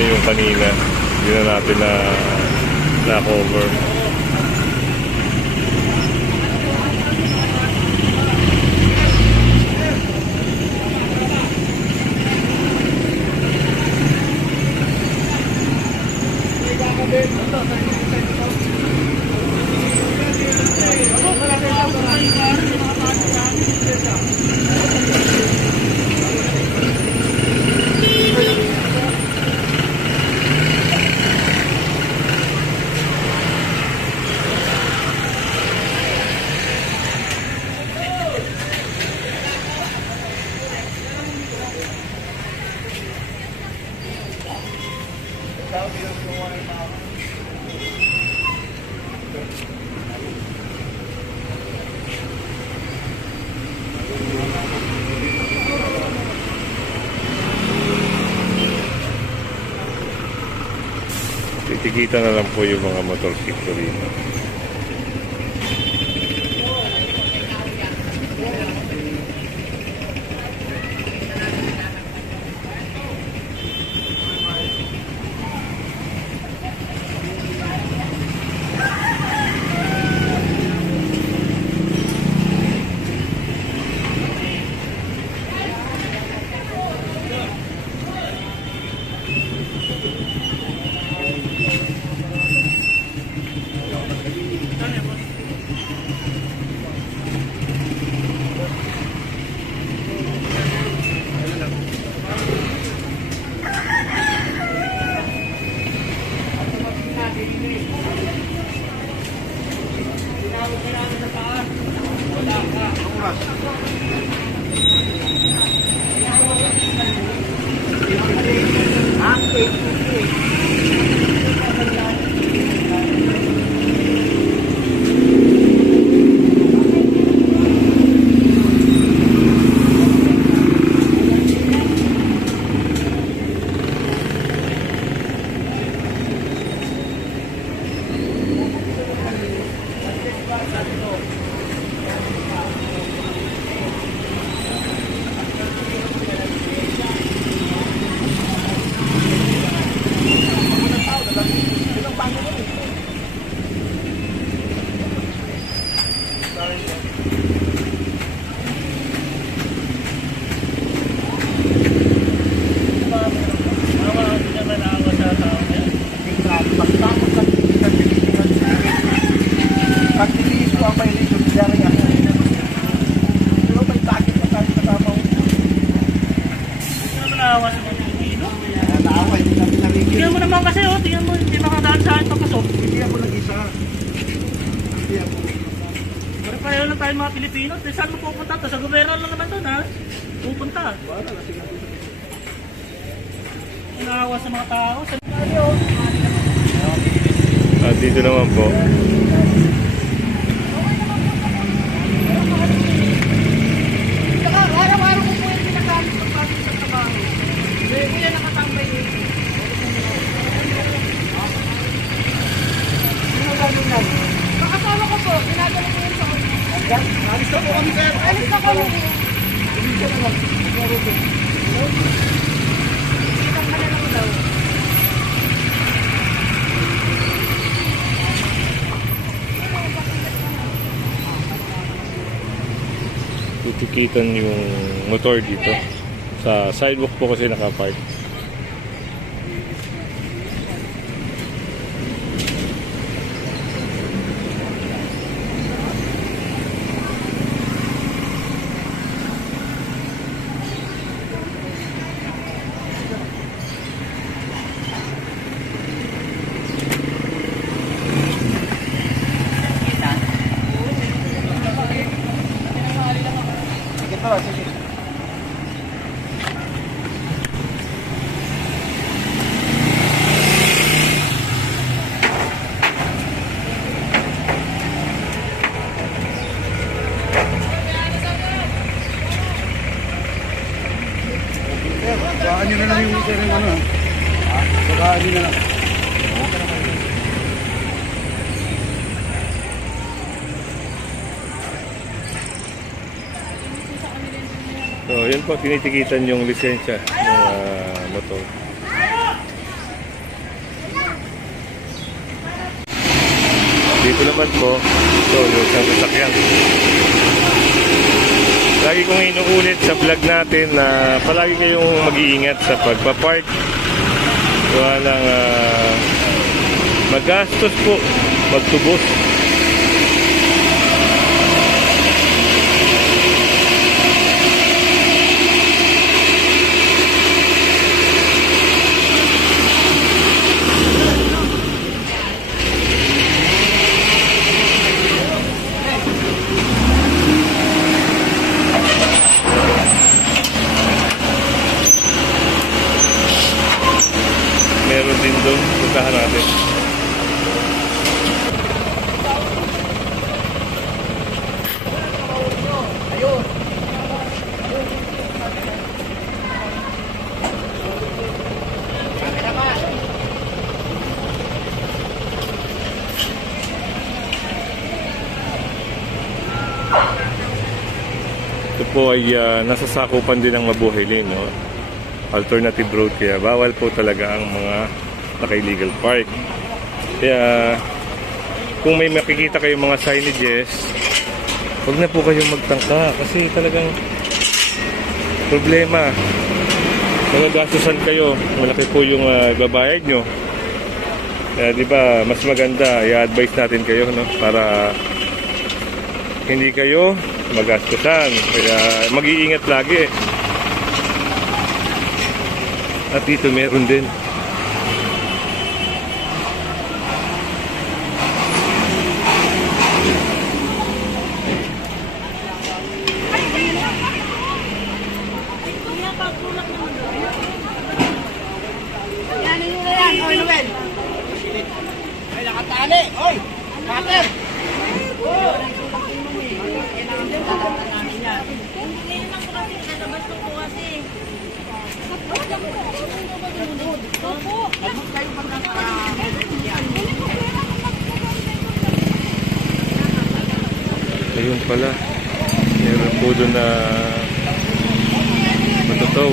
na yung kanina. Hindi na natin na cover. Titikita na lang po yung mga motorsiklo dito. Tingnan mo naman kasi, oh, tingnan mo, hindi makadaan sa akin papasok. Hindi ako nag-isa. Pero pareho lang tayo mga Pilipino. Saan mo pupunta? Sa gobyerno lang naman doon, ha? Pupunta. Nakawa sa mga tao. Dito naman po. Araw-araw ko po yung pinakalit pagpasok sa trabaho. Kuya nakatambay yun. Nakasama ko po, ginagano ko yun sa kanya. Alis na po kami, sir. Alis na kami. Kitang ka na lang daw. Titikitan yung motor dito. Sa sidewalk po kasi nakapark. Sige. Saan nyo na lang yung sir yung ano. Saan nyo na lang. So, yun po, tinitikitan yung lisensya ng motor. Dito naman po, ito yung isang sasakyan. Lagi kong inuulit sa vlog natin na palagi kayong mag-iingat sa pagpapark. Gawa ng magastos po, magtubos. Meron din doon, puntahan natin. Ito po ay nasasakupan din ng Mabuhay Lane, no? Alternative road, kaya bawal po talaga ang mga naka-illegal park. Kaya kung may makikita kayong mga signages, huwag na po kayong magtangka kasi talagang problema. Nagagastusan kayo, malaki po yung babayad nyo. Kaya di ba mas maganda i-advise natin kayo, no, para hindi kayo magastusan. Kaya mag-iingat lagi. At dito meron din. Yan, yun na yan. Oy, Noel. Ay, nakatali. Oy, cutter. Ayun pala. Meron po doon na matutaw.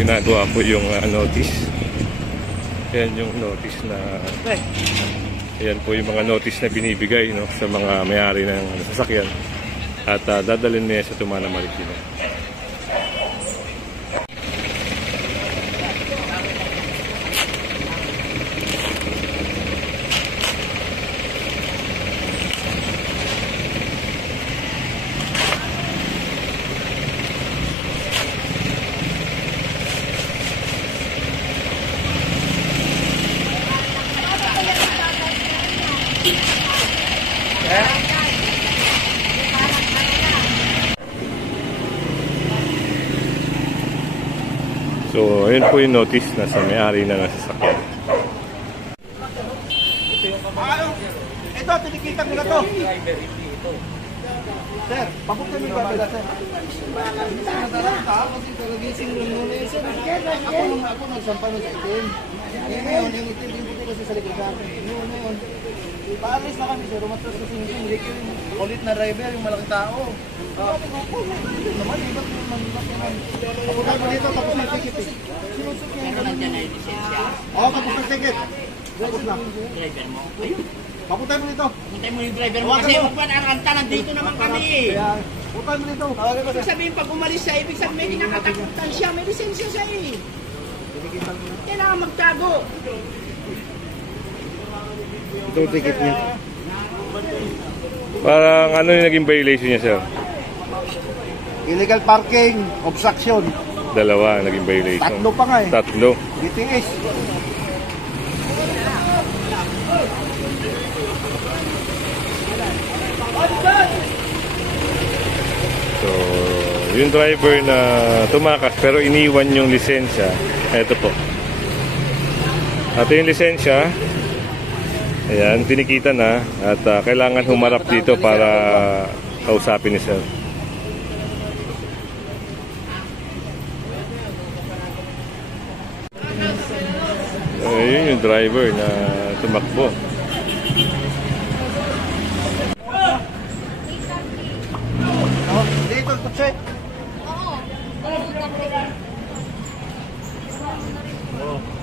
Ginagawa po yung notice. Yan yung notice na yan po yung mga notice na binibigay, no, sa mga may-ari ng sasakyan at dadalhin niya sa Tumana Marikina. So, ayun po yung notice na sa may-ari ng sasakyan. Ito, tinikita ko na to. Sir, papunta mo yung babala, sir. Ako nagsampan sa itim. Ngayon, yung itim, yung puti kasi sa likod sa akin. Ngayon, paalis na kami, sir. Umatras kasi yung ulit na driver, yung malaking tao. Naman, ibat naman. Papunta mo dito, tapos na yung ticket eh. Sinusok niya yung ganun. Oo, tapos na ticket. Tapos na. Driver mo. Ayun. Papunta mo dito. Hintay mo yung driver mo kasi huwag pa naranta. Nandito naman kami eh. Papunta mo dito. Ibig sabihin pag umalis siya, ibig sabihin may kinakatakutan siya. May lisensya siya eh. Kailangan magtago. Ito ticket niya. Parang ano yung naging violation niya, sir? Illegal parking, obstruction. Dalawa ang naging violation. Tatlo pa nga eh. Tatlo. BTS. So, yung driver na tumakas pero iniwan yung lisensya, eto po. At yung lisensya, ayan, tinikita na at kailangan humarap dito para kausapin ni sir. Ayun yung driver na tumakbo. Oh, dito, kutse. Oo. Oh.